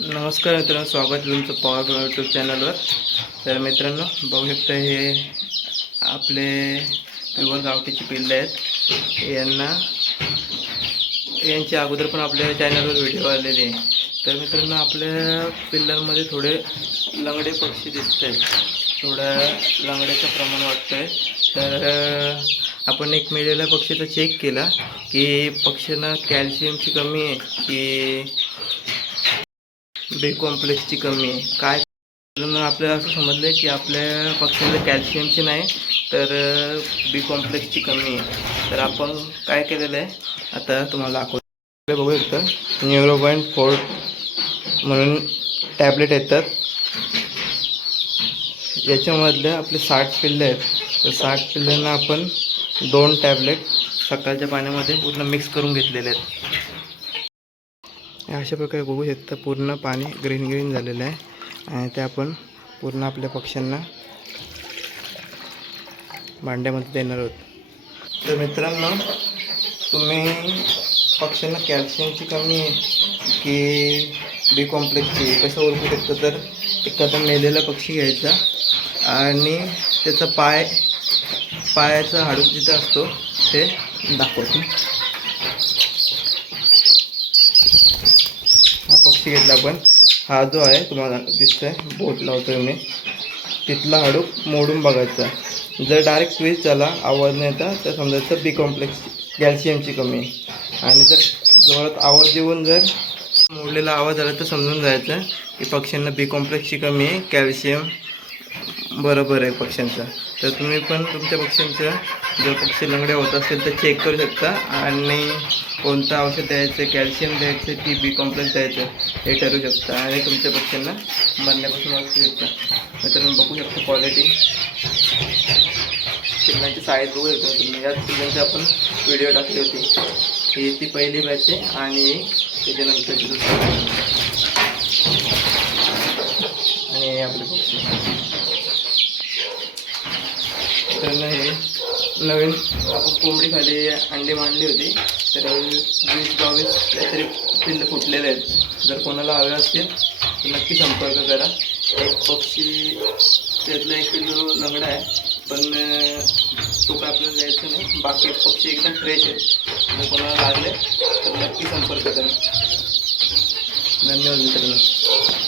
नमस्कार मित्रांनो स्वागत आहे तुमचं पॉवर यूट्यूब चॅनलवर तर मित्रांनो बघू शकता हे आपले प्युअर गावठीची पिल्ले आहेत. यांना यांच्या अगोदर पण आपल्या चॅनलवर व्हिडिओ आलेले आहे. तर मित्रांनो आपल्या पिल्लांमध्ये थोडे लंगडे पक्षी दिसत आहेत थोडं लंगड्याचं प्रमाण वाटतं आहे तर आपण एक मेलेला पक्षीचा चेक केला की पक्ष्यांना कॅल्शियमची कमी आहे की बी कॉम्प्लेक्सची कमी आहे. काय कारण आपल्याला असं समजलं आहे की आपल्या पक्ष्यांना कॅल्शियमची नाही तर बी कॉम्प्लेक्सची कमी आहे. तर आपण काय केलेलं आहे? आता तुम्हाला दाखवतो. बघू शकता न्यूरो पॉईंट फोर म्हणून टॅबलेट येतात. याच्यामधले आपले साठ पिल्ले आहेत. तर साठ पिल्ल्यांना आपण दोन टॅबलेट सकाळच्या पाण्यामध्ये पूर्ण मिक्स करून घेतलेले आहेत. अशा प्रकारे बघू शकता पूर्ण पाणी ग्रीन ग्रीन झालेलं आहे. आणि ते आपण पूर्ण आपल्या पक्ष्यांना भांड्यामध्ये देणार आहोत. तर मित्रांनो तुम्ही पक्ष्यांना कॅल्शियमची कमी आहे की बी कॉम्प्लेक्सची कसं ओळखू शकतो तर एखादा मेलेला पक्षी घ्यायचा आणि त्याचा पाय पायाचा हाडूक जिथं असतो ते दाखवतो. हा पक्षी घेतला आपण. हा जो आहे तुम्हाला दिसतोय बोट लावतोय मी. तिथला हाडूक मोडून बघायचा. जर डायरेक्ट स्विच झाला आवाज नाही येता तर समजायचं बी कॉम्प्लेक्स कॅल्शियमची कमी आहे. आणि जर जोरात आवाज येऊन जर मोडलेला आवाज आला तर समजून जायचं की पक्ष्यांना बी कॉम्प्लेक्सची कमी आहे कॅल्शियम बरोबर आहे पक्ष्यांचा. तर तुम्ही पण तुमच्या पक्ष्यांचं जर पक्षी लंगड्या होत असेल तर चेक करू शकता. आणि कोणतं औषध द्यायचं कॅल्शियम द्यायचं की बी कॉम्प्लेक्स द्यायचं हे ठरवू शकता. आणि तुमच्या पक्ष्यांना मरण्यापासून वाचू शकता. मित्रांनो बघू शकता क्वालिटी पिल्लांची साईज बघू शकता तुम्ही. याच पिल्लांची आपण व्हिडिओ टाकली होती. ही ती पहिली बॅच आहे आणि त्याच्यानंतरची दुसरी आणि आपले पक्षी त्यांना हे नवीन आपण कोंबडी खाली अंडे मांडली होती. तर वीस बावीस काहीतरी पिल्लं फुटलेले आहेत. जर कोणाला हवे असतील तर नक्की संपर्क करा. एक पक्षी त्यातला एक किलो लंगडा आहे. पण तो काय आपल्याला द्यायचा नाही. बाकी पक्षी एकदम फ्रेश आहे. जर कोणाला लागले तर नक्की संपर्क करा. धन्यवाद मित्रांनो.